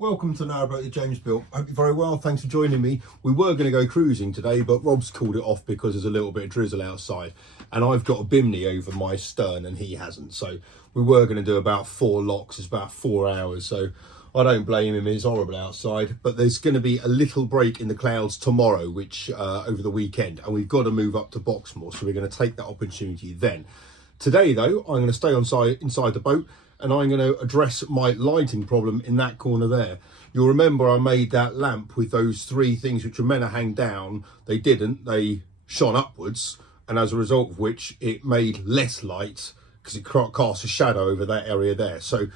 Welcome to Narrowboat with James Bill. Hope you're very well. Thanks for joining me. We were going to go cruising today, but Rob's called it off because there's a little bit of drizzle outside. And I've got a bimini over my stern and he hasn't. So we were going to do about 4 locks. It's about 4 hours. So I don't blame him. It's horrible outside. But there's going to be a little break in the clouds tomorrow, which over the weekend. And we've got to move up to Boxmoor. So we're going to take that opportunity then. Today, though, I'm going to stay inside the boat. And I'm going to address my lighting problem in that corner there. You'll remember I made that lamp with those 3 things which were meant to hang down. They didn't, they shone upwards, and as a result of which it made less light because it cast a shadow over that area there. So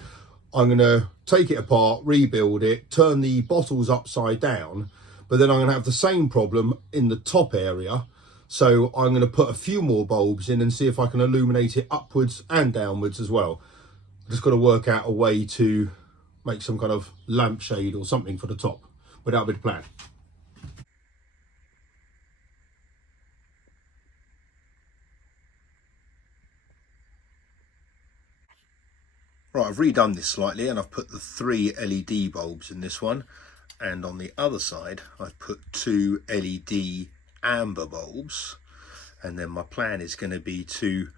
I'm going to take it apart, rebuild it, turn the bottles upside down, but then I'm going to have the same problem in the top area. So I'm going to put a few more bulbs in and see if I can illuminate it upwards and downwards as well. Just got to work out a way to make some kind of lampshade or something for the top, but that'll be the plan. Right, I've redone this slightly and I've put the 3 LED bulbs in this one, and on the other side I've put 2 LED amber bulbs, and then my plan is going to be to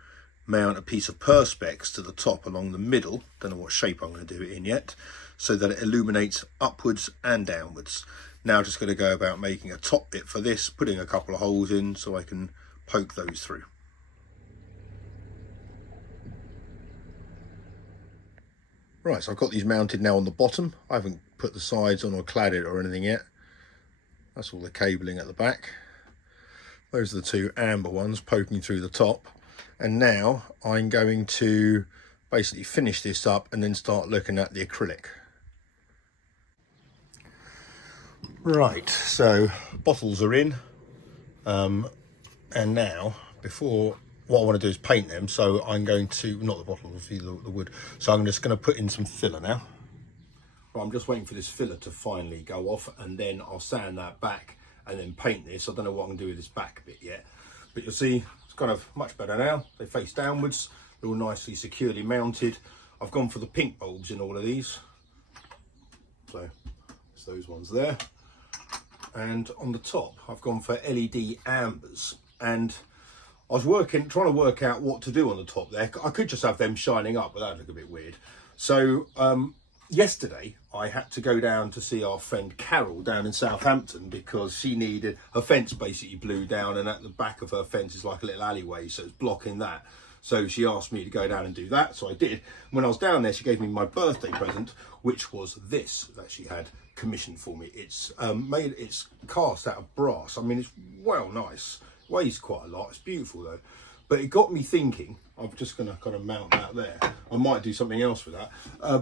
mount a piece of Perspex to the top along the middle, don't know what shape I'm going to do it in yet, so that it illuminates upwards and downwards. Now just going to go about making a top bit for this, putting a couple of holes in so I can poke those through. Right, so I've got these mounted now on the bottom. I haven't put the sides on or clad it or anything yet. That's all the cabling at the back. Those are the 2 amber ones poking through the top. And now I'm going to basically finish this up and then start looking at the acrylic. Right, so bottles are in. And now, before, what I want to do is paint them. So I'm going to, not the bottles, the wood. So I'm just going to put in some filler now. Well, I'm just waiting for this filler to finally go off, and then I'll sand that back and then paint this. I don't know what I'm going to do with this back bit yet, but you'll see it's kind of much better now. They face downwards, they're all nicely securely mounted. I've gone for the pink bulbs in all of these, so it's those ones there. And on the top I've gone for LED ambers, and I was trying to work out what to do on the top there. I could just have them shining up, but that'd look a bit weird. So yesterday I had to go down to see our friend Carol down in Southampton because she needed, her fence basically blew down, and at the back of her fence is like a little alleyway, so it's blocking that. So she asked me to go down and do that, so I did. When I was down there, she gave me my birthday present, which was this that she had commissioned for me. It's it's cast out of brass. I mean, it's well nice. Weighs quite a lot. It's beautiful though. But it got me thinking. I'm just going to kind of mount that there. I might do something else with that.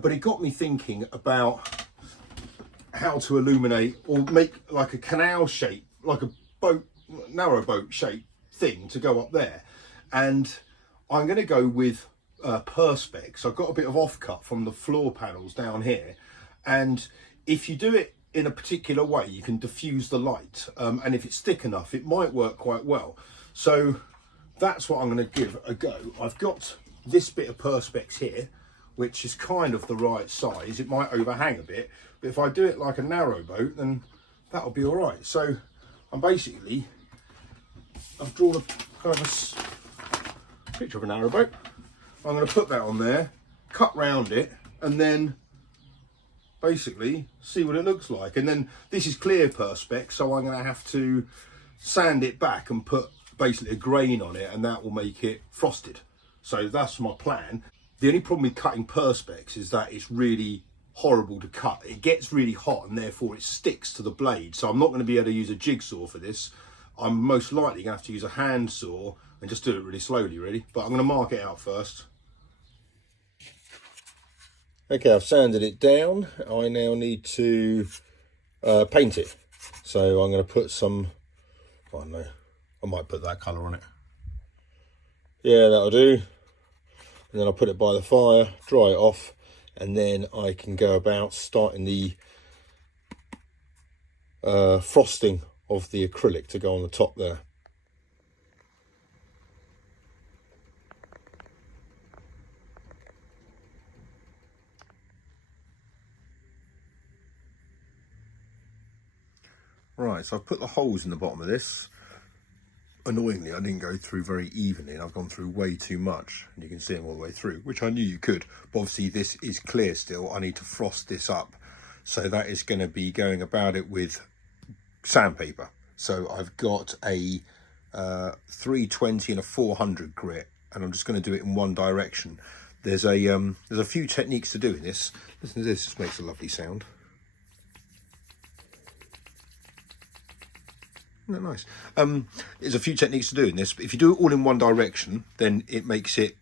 But it got me thinking about how to illuminate or make like a canal shape, like a boat, narrowboat shape thing to go up there. And I'm going to go with Perspex. I've got a bit of offcut from the floor panels down here. And if you do it in a particular way, you can diffuse the light. And if it's thick enough, it might work quite well. So that's what I'm going to give a go. I've got this bit of Perspex here, which is kind of the right size. It might overhang a bit, but if I do it like a narrowboat, then that'll be all right. So I've drawn a kind of a picture of a narrowboat. I'm going to put that on there, cut round it, and then basically see what it looks like. And then this is clear Perspex, so I'm going to have to sand it back and put basically a grain on it, and that will make it frosted. So that's my plan. The only problem with cutting Perspex is that it's really horrible to cut. It gets really hot and therefore it sticks to the blade. So I'm not going to be able to use a jigsaw for this. I'm most likely going to have to use a hand saw and just do it really slowly really. But I'm going to mark it out first. Okay, I've sanded it down. I now need to paint it. So I'm going to put some, I don't know, I might put that colour on it. Yeah, that'll do. And then I'll put it by the fire, dry it off, and then I can go about starting the frosting of the acrylic to go on the top there. Right, so I've put the holes in the bottom of this. Annoyingly, I didn't go through very evenly, and I've gone through way too much, and you can see them all the way through, which I knew you could, but obviously this is clear still. I need to frost this up, so that is going to be going about it with sandpaper. So I've got a 320 and a 400 grit, and I'm just going to do it in one direction. There's a few techniques to doing this. Listen to this, just makes a lovely sound. Isn't that nice? There's a few techniques to doing this. If you do it all in one direction, then it makes it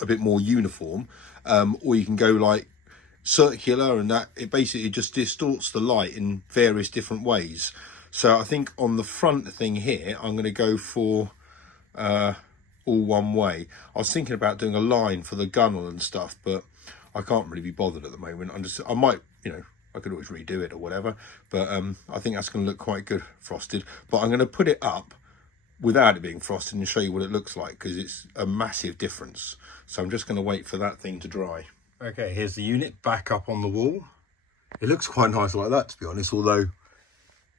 a bit more uniform. Or you can go like circular, and that it basically just distorts the light in various different ways. So I think on the front thing here, I'm going to go for all one way. I was thinking about doing a line for the gunnel and stuff, but I can't really be bothered at the moment. I might, you know, I could always redo it or whatever, but I think that's going to look quite good frosted. But I'm going to put it up without it being frosted and show you what it looks like, because it's a massive difference. So I'm just going to wait for that thing to dry. Okay, here's the unit back up on the wall. It looks quite nice like that, to be honest, although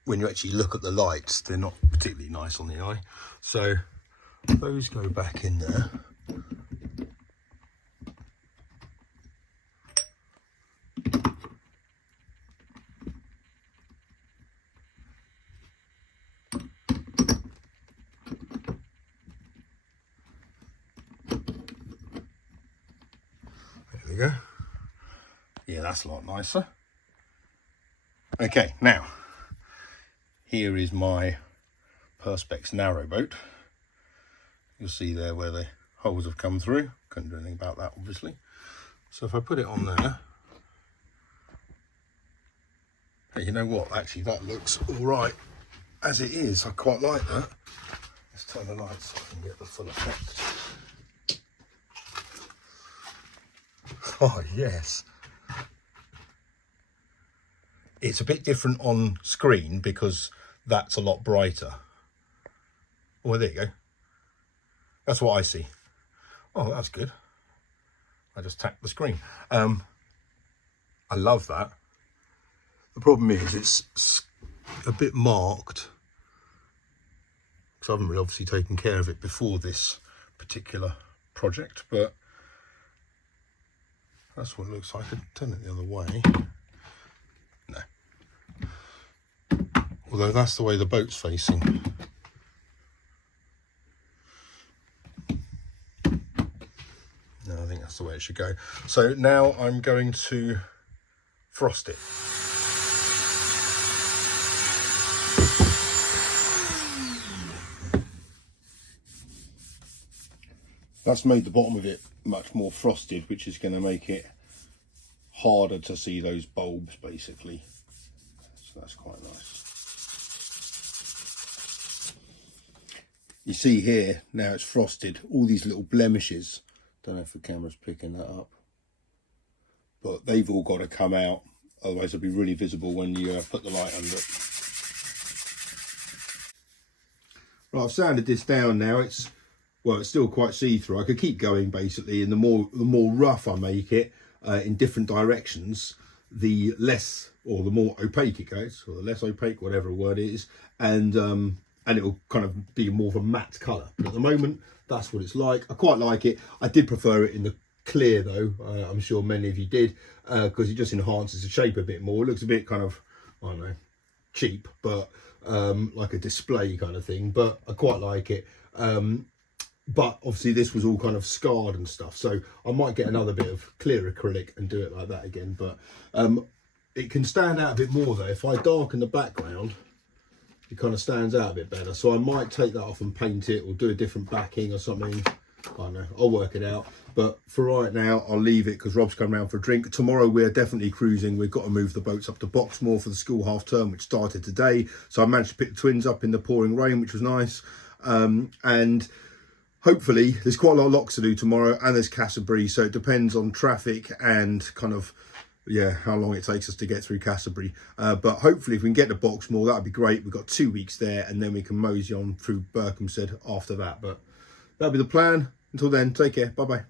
when you actually look at the lights, they're not particularly nice on the eye. So those go back in there. There we go. Yeah, that's a lot nicer. Okay, now here is my Perspex Narrowboat. You'll see there where the holes have come through. Couldn't do anything about that, obviously. So if I put it on there, hey, you know what? Actually, that looks all right as it is. I quite like that. Let's turn the lights off and get the full effect. Oh, yes. It's a bit different on screen because that's a lot brighter. Oh, there you go. That's what I see. Oh, that's good. I just tapped the screen. I love that. The problem is it's a bit marked, because I haven't really obviously taken care of it before this particular project, but that's what it looks like. I could turn it the other way. No. Although that's the way the boat's facing. No, I think that's the way it should go. So now I'm going to frost it. That's made the bottom of it much more frosted, which is going to make it harder to see those bulbs, basically. So that's quite nice. You see here, now it's frosted, all these little blemishes. Don't know if the camera's picking that up, but they've all got to come out, otherwise it'll be really visible when you put the light under it. Right, I've sanded this down now. It's still quite see-through. I could keep going basically, and the more rough I make it in different directions, the less, or the more opaque it goes, or the less opaque, whatever word it is, and it'll kind of be more of a matte colour. But at the moment, that's what it's like. I quite like it. I did prefer it in the clear though. I'm sure many of you did, because it just enhances the shape a bit more. It looks a bit kind of, I don't know, cheap, but like a display kind of thing. But I quite like it. But obviously this was all kind of scarred and stuff, so I might get another bit of clear acrylic and do it like that again. But it can stand out a bit more though. If I darken the background, it kind of stands out a bit better. So I might take that off and paint it, or do a different backing or something. I don't know, I'll work it out. But for right now, I'll leave it because Rob's coming around for a drink. Tomorrow we're definitely cruising. We've got to move the boats up to Boxmoor for the school half term, which started today. So I managed to pick the twins up in the pouring rain, which was nice. And hopefully there's quite a lot of locks to do tomorrow, and there's Canterbury, so it depends on traffic and kind of, yeah, how long it takes us to get through Canterbury. But hopefully if we can get to Boxmoor, that'd be great. We've got 2 weeks there, and then we can mosey on through Berkhamsted after that. But that'll be the plan. Until then, take care. Bye-bye.